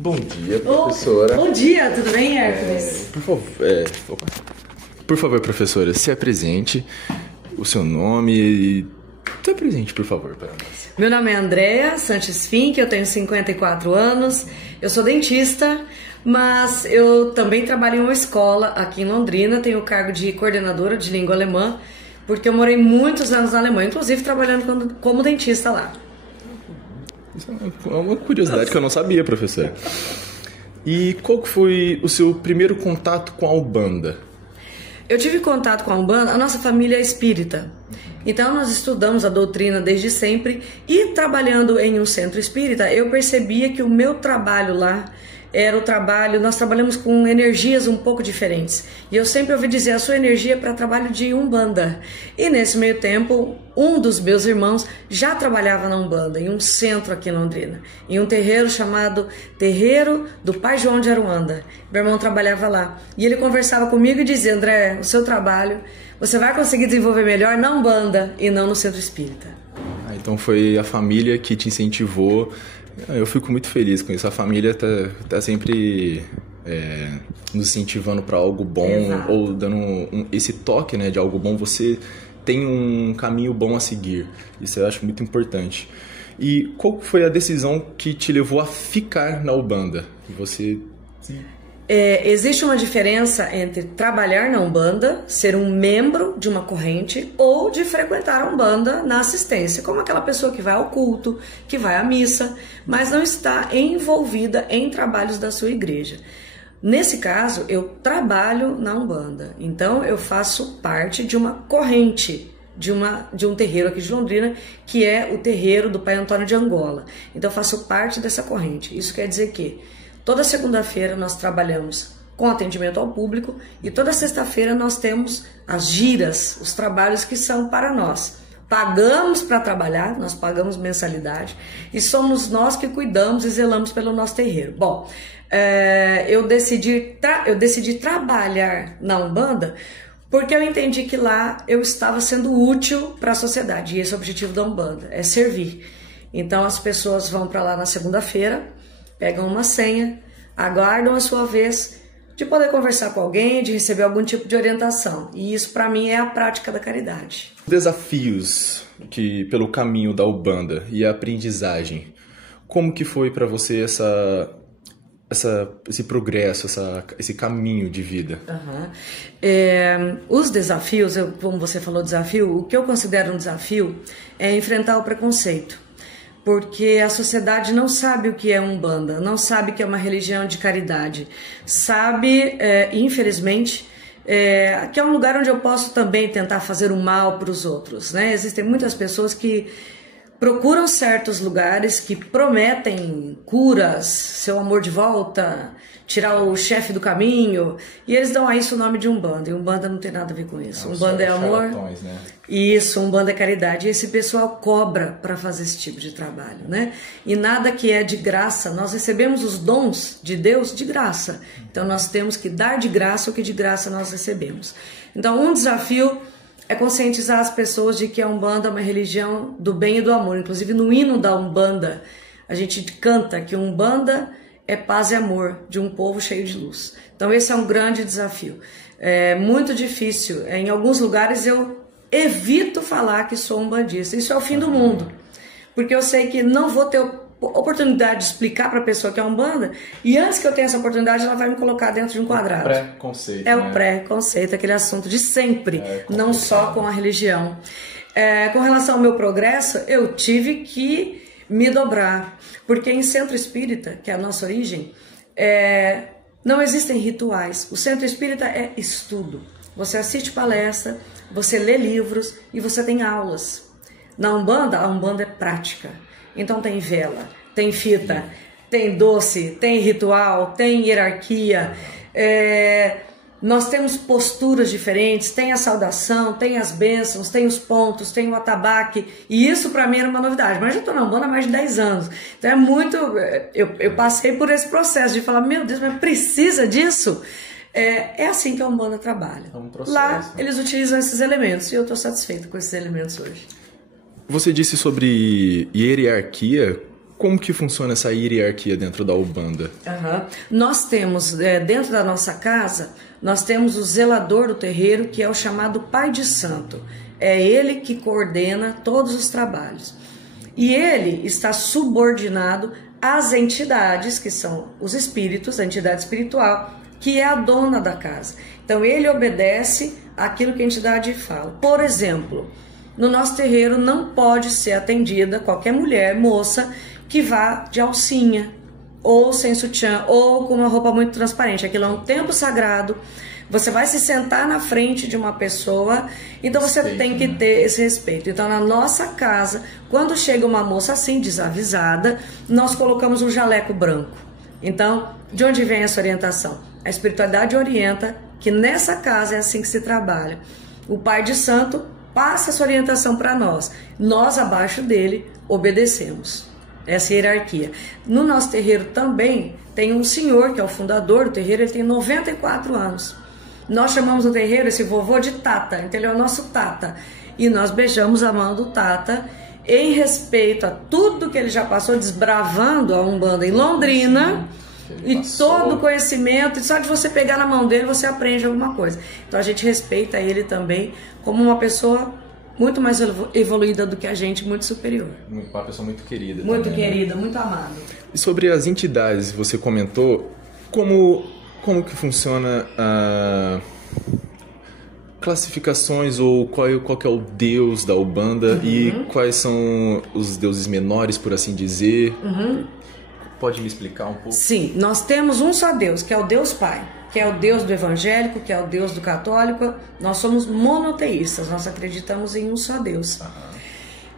Bom dia, professora. Bom dia, tudo bem, Hércules? Por favor, professora, se apresente, o seu nome e se apresente, por favor, para nós. Meu nome é Andréa Sanches Fink, eu tenho 54 anos, eu sou dentista, mas eu também trabalho em uma escola aqui em Londrina, tenho o cargo de coordenadora de língua alemã, porque eu morei muitos anos na Alemanha, inclusive trabalhando como dentista lá. Isso é uma curiosidade que eu não sabia, professora. E qual foi o seu primeiro contato com a Umbanda? Eu tive contato com a Umbanda, a nossa família é espírita. Então nós estudamos a doutrina desde sempre e trabalhando em um centro espírita, eu percebia que o meu trabalho lá era o trabalho, nós trabalhamos com energias um pouco diferentes. E eu sempre ouvi dizer, a sua energia é para trabalho de Umbanda. E nesse meio tempo, um dos meus irmãos já trabalhava na Umbanda, em um centro aqui em Londrina, em um terreiro chamado Terreiro do Pai João de Aruanda. Meu irmão trabalhava lá. E ele conversava comigo e dizia, André, o seu trabalho, você vai conseguir desenvolver melhor na Umbanda e não no centro espírita. Então foi a família que te incentivou. Eu fico muito feliz com isso. A família tá sempre nos incentivando para algo bom. Exato. Ou dando esse toque, né, de algo bom. Você tem um caminho bom a seguir. Isso eu acho muito importante. E qual foi a decisão que te levou a ficar na Umbanda? Existe uma diferença entre trabalhar na Umbanda, ser um membro de uma corrente, ou de frequentar a Umbanda na assistência, como aquela pessoa que vai ao culto, que vai à missa, mas não está envolvida em trabalhos da sua igreja. Nesse caso, eu trabalho na Umbanda, então eu faço parte de uma corrente, de um terreiro aqui de Londrina, que é o terreiro do Pai Antônio de Angola. Então eu faço parte dessa corrente. Isso quer dizer que toda segunda-feira nós trabalhamos com atendimento ao público e toda sexta-feira nós temos as giras, os trabalhos que são para nós. Pagamos para trabalhar, nós pagamos mensalidade e somos nós que cuidamos e zelamos pelo nosso terreiro. Bom, eu decidi trabalhar na Umbanda porque eu entendi que lá eu estava sendo útil para a sociedade e esse é o objetivo da Umbanda, é servir. Então as pessoas vão para lá na segunda-feira, pegam uma senha, aguardam a sua vez de poder conversar com alguém, de receber algum tipo de orientação. E isso, para mim, é a prática da caridade. Desafios pelo caminho da Umbanda e a aprendizagem. Como que foi para você esse progresso, esse caminho de vida? Os desafios, como você falou, desafio, o que eu considero um desafio é enfrentar o preconceito. Porque a sociedade não sabe o que é Umbanda, não sabe que é uma religião de caridade, sabe, infelizmente, que é um lugar onde eu posso também tentar fazer o mal para os outros, né? Existem muitas pessoas que procuram certos lugares que prometem curas, seu amor de volta, tirar o chefe do caminho, e eles dão a isso o nome de Umbanda, e Umbanda não tem nada a ver com isso. Umbanda é amor, né? Isso, Umbanda é caridade, e esse pessoal cobra para fazer esse tipo de trabalho, né? E nada que é de graça, nós recebemos os dons de Deus de graça, então nós temos que dar de graça o que de graça nós recebemos. Então um desafio é conscientizar as pessoas de que a Umbanda é uma religião do bem e do amor. Inclusive no hino da Umbanda, a gente canta que Umbanda é paz e amor de um povo cheio de luz. Então esse é um grande desafio. É muito difícil. Em alguns lugares eu evito falar que sou umbandista. Isso é o fim do mundo. Porque eu sei que não vou ter oportunidade de explicar para a pessoa que é Umbanda, e antes que eu tenha essa oportunidade, ela vai me colocar dentro de um quadrado. Preconceito, o preconceito, aquele assunto de sempre, não só com a religião. Com relação ao meu progresso, eu tive que me dobrar, porque em centro espírita, que é a nossa origem, não existem rituais. O centro espírita é estudo. Você assiste palestra, você lê livros e você tem aulas. Na Umbanda, a Umbanda é prática. Então tem vela, tem fita, tem doce, tem ritual, tem hierarquia, nós temos posturas diferentes, tem a saudação, tem as bênçãos, tem os pontos, tem o atabaque, e isso para mim era uma novidade, mas eu estou na Umbanda há mais de 10 anos, então é muito, eu passei por esse processo de falar, meu Deus, mas precisa disso? É assim que a Umbanda trabalha. É um processo. Lá eles utilizam esses elementos e eu estou satisfeita com esses elementos hoje. Você disse sobre hierarquia. como que funciona essa hierarquia dentro da Umbanda? Nós temos, dentro da nossa casa, nós temos o zelador do terreiro, que é o chamado pai de santo. É ele que coordena todos os trabalhos. E ele está subordinado às entidades, que são os espíritos, a entidade espiritual, que é a dona da casa. Então ele obedece àquilo que a entidade fala. Por exemplo, no nosso terreiro não pode ser atendida qualquer mulher, moça, que vá de alcinha, ou sem sutiã, ou com uma roupa muito transparente. Aquilo é um templo sagrado. Você vai se sentar na frente de uma pessoa, então você tem que ter esse respeito. Então, na nossa casa, quando chega uma moça assim, desavisada, nós colocamos um jaleco branco. Então, de onde vem essa orientação? A espiritualidade orienta que nessa casa é assim que se trabalha. O pai de santo passa essa orientação para nós. Nós, abaixo dele, obedecemos. Essa hierarquia. No nosso terreiro também tem um senhor, que é o fundador do terreiro, ele tem 94 anos. Nós chamamos o terreiro, esse vovô, de Tata, então ele é o nosso Tata. E nós beijamos a mão do Tata em respeito a tudo que ele já passou, desbravando a Umbanda em Londrina, e todo o conhecimento, e só de você pegar na mão dele você aprende alguma coisa. Então a gente respeita ele também como uma pessoa muito mais evoluída do que a gente, muito superior. Uma pessoa muito querida. Muito também, querida, né? Muito amada. E sobre as entidades, você comentou, como que funciona a classificações, ou qual que é o deus da Umbanda e quais são os deuses menores, por assim dizer? Pode me explicar um pouco? Sim, nós temos um só Deus, que é o Deus Pai, que é o Deus do evangélico, que é o Deus do católico. Nós somos monoteístas, nós acreditamos em um só Deus.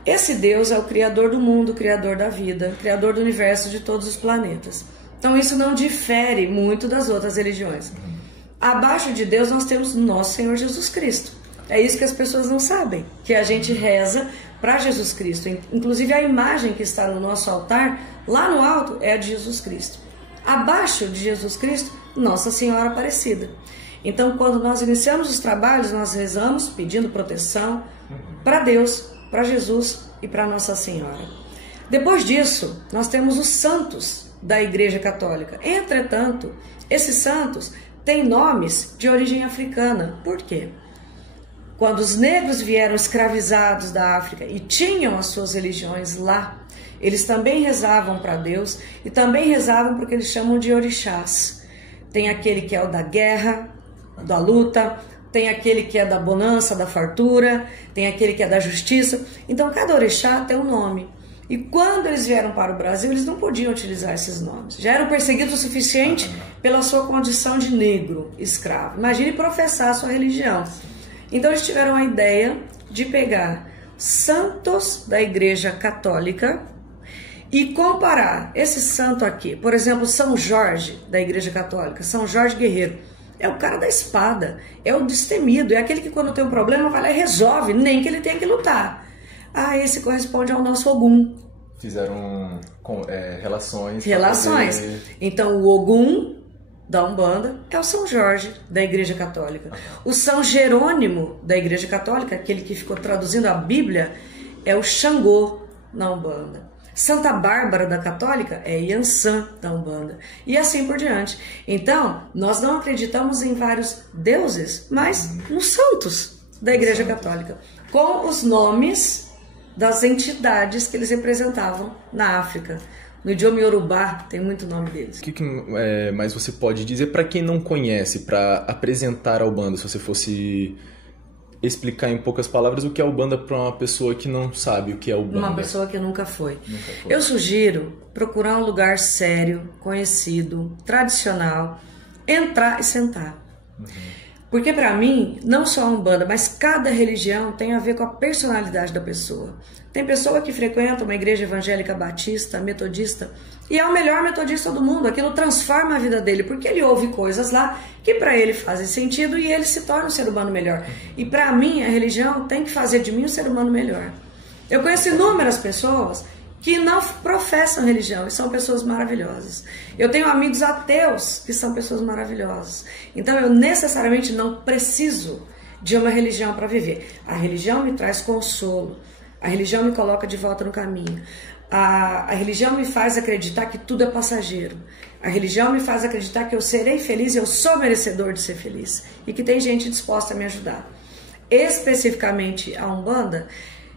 Esse Deus é o Criador do mundo, o Criador da vida, o Criador do universo, de todos os planetas. Então isso não difere muito das outras religiões. Abaixo de Deus nós temos nosso Senhor Jesus Cristo. É isso que as pessoas não sabem, que a gente reza para Jesus Cristo. Inclusive a imagem que está no nosso altar, lá no alto, é a de Jesus Cristo. Abaixo de Jesus Cristo, Nossa Senhora Aparecida. Então, quando nós iniciamos os trabalhos, nós rezamos pedindo proteção para Deus, para Jesus e para Nossa Senhora. Depois disso, nós temos os santos da Igreja Católica. Entretanto, esses santos têm nomes de origem africana. Por quê? Quando os negros vieram escravizados da África e tinham as suas religiões lá, eles também rezavam para Deus e também rezavam para o que eles chamam de orixás. Tem aquele que é o da guerra, da luta, tem aquele que é da bonança, da fartura, tem aquele que é da justiça. Então cada orixá tem um nome. E quando eles vieram para o Brasil, eles não podiam utilizar esses nomes. Já eram perseguidos o suficiente pela sua condição de negro, escravo. Imagine professar a sua religião. Então eles tiveram a ideia de pegar santos da Igreja Católica e comparar esse santo aqui. Por exemplo, São Jorge da Igreja Católica, São Jorge Guerreiro. É o cara da espada, é o destemido, é aquele que quando tem um problema vai lá e resolve, nem que ele tenha que lutar. Esse corresponde ao nosso Ogum. Fizeram relações. Poder... Então o Ogum da Umbanda é o São Jorge da Igreja Católica. O São Jerônimo da Igreja Católica, aquele que ficou traduzindo a Bíblia, é o Xangô na Umbanda. Santa Bárbara da Católica é Iansã da Umbanda. E assim por diante. Então, nós não acreditamos em vários deuses, mas nos santos da Igreja Católica, com os nomes das entidades que eles representavam na África. No idioma Yorubá tem muito nome deles. O que mais você pode dizer para quem não conhece, para apresentar a Umbanda, se você fosse explicar em poucas palavras o que é a Umbanda para uma pessoa que não sabe o que é a Umbanda? Uma pessoa que nunca foi. Eu sugiro procurar um lugar sério, conhecido, tradicional, entrar e sentar. Porque para mim, não só a Umbanda, mas cada religião tem a ver com a personalidade da pessoa. Tem pessoa que frequenta uma igreja evangélica batista, metodista, e é o melhor metodista do mundo. Aquilo transforma a vida dele, porque ele ouve coisas lá que para ele fazem sentido e ele se torna um ser humano melhor. E para mim, a religião tem que fazer de mim um ser humano melhor. Eu conheço inúmeras pessoas que não professam religião e são pessoas maravilhosas. Eu tenho amigos ateus que são pessoas maravilhosas. Então eu necessariamente não preciso de uma religião para viver. A religião me traz consolo. A religião me coloca de volta no caminho. A religião me faz acreditar que tudo é passageiro. A religião me faz acreditar que eu serei feliz e eu sou merecedor de ser feliz. E que tem gente disposta a me ajudar. Especificamente a Umbanda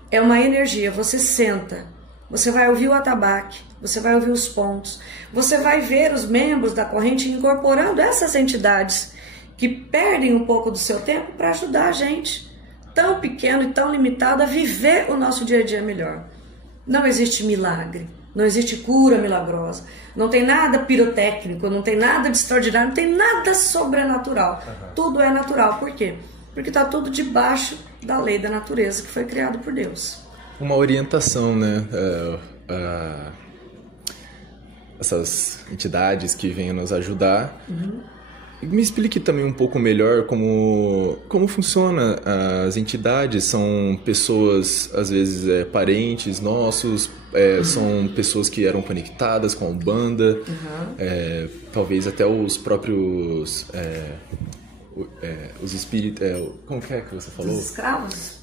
é uma energia. Você senta, você vai ouvir o atabaque, você vai ouvir os pontos, você vai ver os membros da corrente incorporando essas entidades que perdem um pouco do seu tempo para ajudar a gente, tão pequeno e tão limitado, a viver o nosso dia a dia melhor. Não existe milagre, não existe cura milagrosa, não tem nada pirotécnico, não tem nada de extraordinário, não tem nada sobrenatural. Tudo é natural. Por quê? Porque está tudo debaixo da lei da natureza que foi criado por Deus. Uma orientação, né? Essas entidades que vêm nos ajudar. Me explique também um pouco melhor como funciona. As entidades são pessoas, às vezes, parentes nossos, são pessoas que eram conectadas com a Umbanda, talvez até os próprios... os espíritos... como que é que você falou? Os escravos?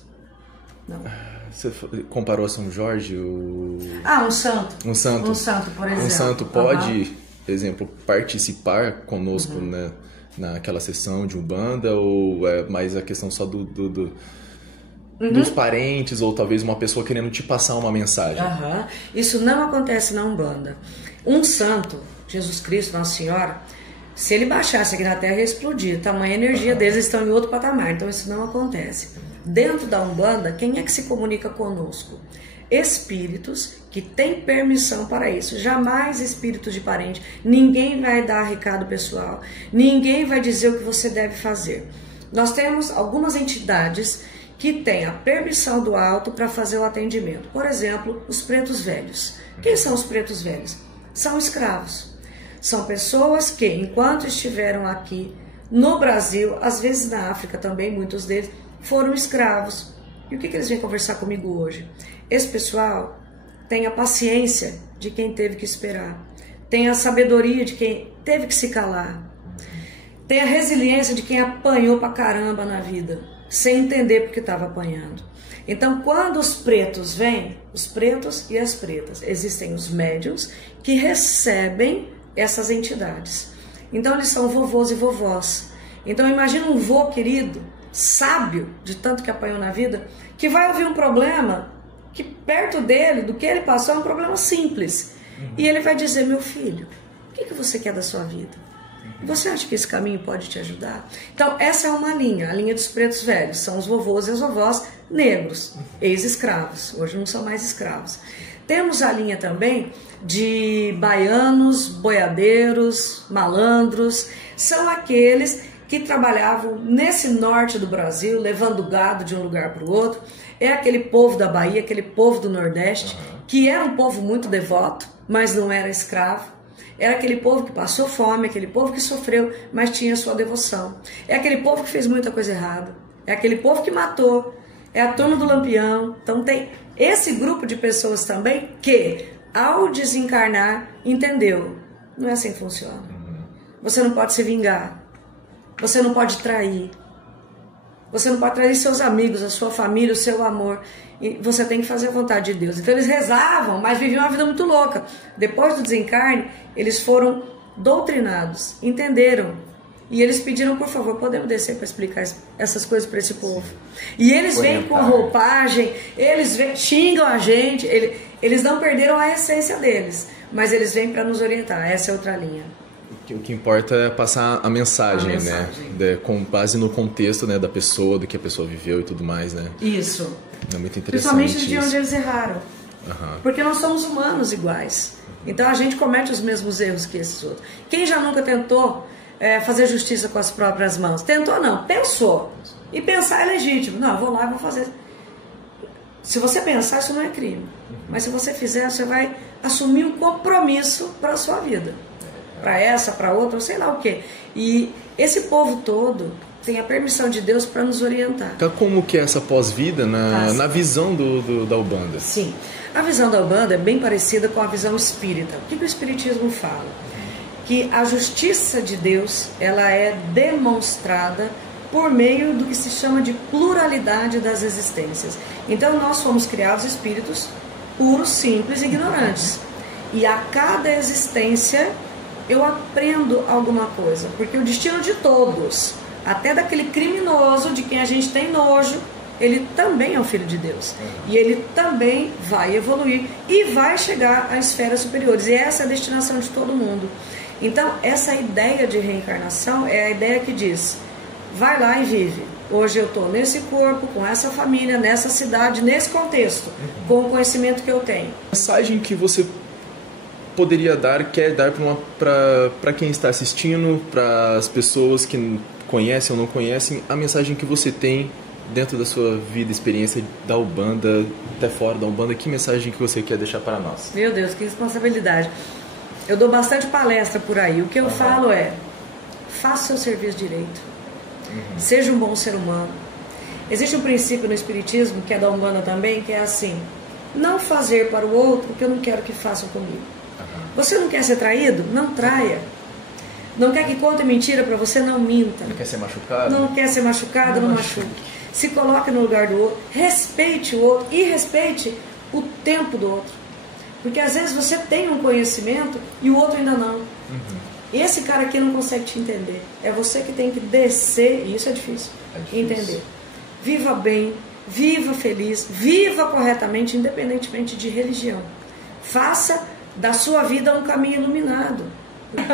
Não. Você comparou a São Jorge? Um santo. Um santo. Um santo, por exemplo. Um santo pode, por exemplo, participar conosco, né, naquela sessão de Umbanda, ou é mais a questão só dos parentes, ou talvez uma pessoa querendo te passar uma mensagem? Isso não acontece na Umbanda. Um santo, Jesus Cristo, Nossa Senhora, se ele baixasse aqui na Terra, ia explodir. Tamanha energia deles, estão em outro patamar. Então isso não acontece. Dentro da Umbanda, quem é que se comunica conosco? Espíritos que têm permissão para isso. Jamais espíritos de parente. Ninguém vai dar recado pessoal. Ninguém vai dizer o que você deve fazer. Nós temos algumas entidades que têm a permissão do alto para fazer o atendimento. Por exemplo, os pretos velhos. Quem são os pretos velhos? São escravos. São pessoas que, enquanto estiveram aqui no Brasil, às vezes na África também, muitos deles, foram escravos. E o que eles vêm conversar comigo hoje? Esse pessoal tem a paciência de quem teve que esperar, tem a sabedoria de quem teve que se calar, tem a resiliência de quem apanhou pra caramba na vida, sem entender porque estava apanhando. Então, quando os pretos vêm, os pretos e as pretas, existem os médiuns que recebem essas entidades. Então, eles são vovôs e vovós. Então, imagina um vô querido, sábio, de tanto que apanhou na vida, que vai ouvir um problema que perto dele, do que ele passou, é um problema simples. E ele vai dizer: meu filho, o que você quer da sua vida? Você acha que esse caminho pode te ajudar? Então, essa é uma linha, a linha dos pretos velhos. São os vovôs e as vovós negros, ex-escravos. Hoje não são mais escravos. Temos a linha também de baianos, boiadeiros, malandros. São aqueles que trabalhavam nesse norte do Brasil, levando gado de um lugar para o outro. É aquele povo da Bahia, aquele povo do Nordeste, que era um povo muito devoto, mas não era escravo. Era aquele povo que passou fome, aquele povo que sofreu, mas tinha sua devoção. É aquele povo que fez muita coisa errada. É aquele povo que matou. É a turma do Lampião. Então tem esse grupo de pessoas também que, ao desencarnar, entendeu. Não é assim que funciona. Você não pode se vingar. Você não pode trair. Você não pode trair seus amigos, a sua família, o seu amor. E você tem que fazer a vontade de Deus. Então eles rezavam, mas viviam uma vida muito louca. Depois do desencarne, eles foram doutrinados, entenderam. E eles pediram: por favor, podemos descer para explicar essas coisas para esse povo. E eles vêm com roupagem, eles vêm, xingam a gente. Eles não perderam a essência deles, mas eles vêm para nos orientar. Essa é outra linha. O que importa é passar a mensagem, né? Com base no contexto, né, da pessoa, do que a pessoa viveu e tudo mais, né? Isso. É muito interessante. Principalmente de onde eles erraram. Porque nós somos humanos iguais. Então a gente comete os mesmos erros que esses outros. Quem já nunca tentou fazer justiça com as próprias mãos? Tentou não, pensou. E pensar é legítimo. Não, eu vou lá e vou fazer. Se você pensar, isso não é crime. Mas se você fizer, você vai assumir um compromisso para a sua vida. Para essa, para outra, sei lá o quê. E esse povo todo tem a permissão de Deus para nos orientar. Então, como que é essa pós-vida na visão da Umbanda? Sim, a visão da Umbanda é bem parecida com a visão espírita. O que o Espiritismo fala? Que a justiça de Deus, ela é demonstrada por meio do que se chama de pluralidade das existências. Então nós fomos criados espíritos puros, simples e ignorantes. E a cada existência eu aprendo alguma coisa, porque o destino de todos, até daquele criminoso de quem a gente tem nojo, ele também é o Filho de Deus. E ele também vai evoluir e vai chegar a esferas superiores. E essa é a destinação de todo mundo. Então, essa ideia de reencarnação é a ideia que diz, vai lá e vive. Hoje eu estou nesse corpo, com essa família, nessa cidade, nesse contexto, com o conhecimento que eu tenho. A mensagem que você poderia dar, quer dar para quem está assistindo, para as pessoas que conhecem ou não conhecem, a mensagem que você tem dentro da sua vida, experiência da Umbanda, até fora da Umbanda, que mensagem que você quer deixar para nós? Meu Deus, que responsabilidade. Eu dou bastante palestra por aí. O que eu falo é, faça seu serviço direito. Seja um bom ser humano. Existe um princípio no Espiritismo, que é da Umbanda também, que é assim, não fazer para o outro o que eu não quero que façam comigo. Você não quer ser traído? Não traia. Não quer que conte mentira para você? Não minta. Não quer ser machucado? Não quer ser machucado? Não machuque. Se coloque no lugar do outro, respeite o outro e respeite o tempo do outro. Porque às vezes você tem um conhecimento e o outro ainda não. Esse cara aqui não consegue te entender. É você que tem que descer, e isso é difícil, entender. Viva bem, viva feliz, viva corretamente, independentemente de religião. Faça da sua vida um caminho iluminado.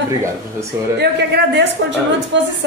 Obrigado, professora. Eu que agradeço, continuo à disposição.